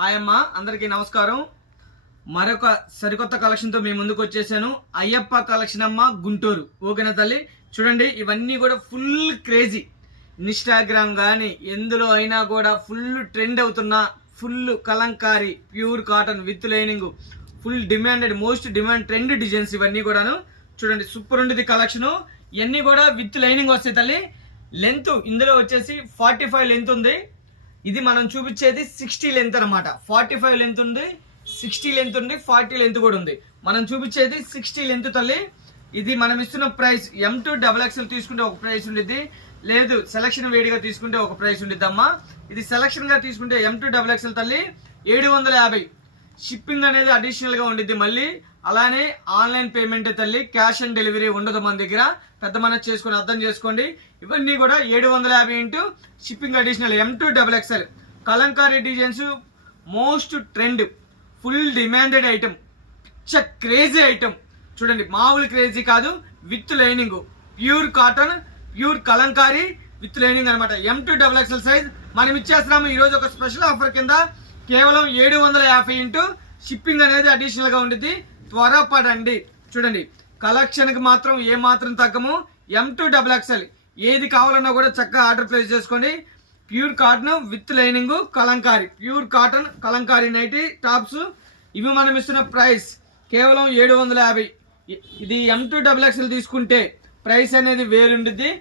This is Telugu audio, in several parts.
హాయ్ అమ్మ, అందరికీ నమస్కారం. మరొక సరికొత్త కలెక్షన్తో మీ ముందుకు వచ్చేసాను. అయ్యప్ప కలెక్షన్ అమ్మ, గుంటూరు. ఓకేనా తల్లి? చూడండి, ఇవన్నీ కూడా ఫుల్ క్రేజీ. ఇన్స్టాగ్రామ్ కానీ ఎందులో అయినా కూడా ఫుల్ ట్రెండ్ అవుతున్న full Kalamkari pure cotton with lining, full demanded, most demand trend designs ఇవన్నీ కూడాను. చూడండి, సూపర్ ఉండేది కలెక్షను. ఇవన్నీ కూడా విత్ లైనింగ్ వస్తాయి తల్లి. లెంత్ ఇందులో వచ్చేసి 45 లెంత్ ఉంది. ఇది మనం చూపించేది 60 లెంత్ అనమాట. 45 లెంత్ ఉంది, 60 లెంత్ ఉంది, 40 లెంత్ కూడా ఉంది. మనం చూపించేది 60 లెంత్ తల్లి. ఇది మనం ఇస్తున్న ప్రైస్ M2 XXL తీసుకుంటే ఒక ప్రైస్ ఉండిద్ది, లేదు సెలక్షన్ వేడిగా తీసుకుంటే ఒక ప్రైస్ ఉండిద్ది అమ్మా. ఇది సెలక్షన్ గా తీసుకుంటే M2 XXL తల్లి 750. షిప్పింగ్ అనేది అడిషనల్ గా ఉండిద్ది. మళ్ళీ అలానే ఆన్లైన్ పేమెంట్ తల్లి, క్యాష్ ఆన్ డెలివరీ ఉండదు మన దగ్గర. పెద్ద మనసు చేసుకొని అర్థం చేసుకోండి. ఇవన్నీ కూడా 750 into shipping additional. M2 XXL Kalamkari designs, most trend, full demanded item, పిచ్చ క్రేజీ ఐటమ్. చూడండి, మామూలు క్రేజీ కాదు, with lining, pure cotton, pure Kalamkari with lining అనమాట. M2 XXL సైజ్ మనం ఇచ్చేస్తున్నాము ఈరోజు ఒక స్పెషల్ ఆఫర్ కింద కేవలం 750 ఇంటూ షిప్పింగ్ అనేది అడిషనల్ గా ఉండిద్ది. త్వరపడండి. చూడండి, కలెక్షన్ కి మాత్రం ఏ మాత్రం తగ్గము. M2 XXL ఏది కావాలన్నా కూడా చక్కగా ఆర్డర్ ప్లేస్ చేసుకోండి. Pure cotton with lining kalamkari, pure cotton kalamkari nighty tops. ఇవి మనం ఇస్తున్న ప్రైస్ కేవలం 750. ఇది M2 XXL తీసుకుంటే ప్రైస్ అనేది వేరుండిద్ది.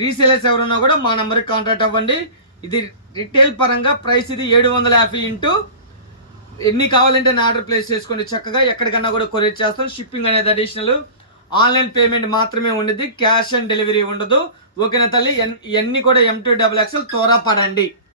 రీసేలర్స్ ఎవరున్నా కూడా మా నెంబర్కి కాంటాక్ట్ అవ్వండి. ఇది రిటైల్ పరంగా ప్రైస్ ఇది 750 ఇంటూ ఎన్ని కావాలంటే ఆర్డర్ ప్లేస్ చేసుకోండి. చక్కగా ఎక్కడికన్నా కూడా కొరియర్ చేస్తాం. షిప్పింగ్ అనేది అడిషనల్. ఆన్లైన్ పేమెంట్ మాత్రమే ఉండదు, క్యాష్ ఆన్ డెలివరీ ఉండదు. ఓకేనా తల్లి? ఇవన్నీ కూడా M2 XXL త్వరపడండి.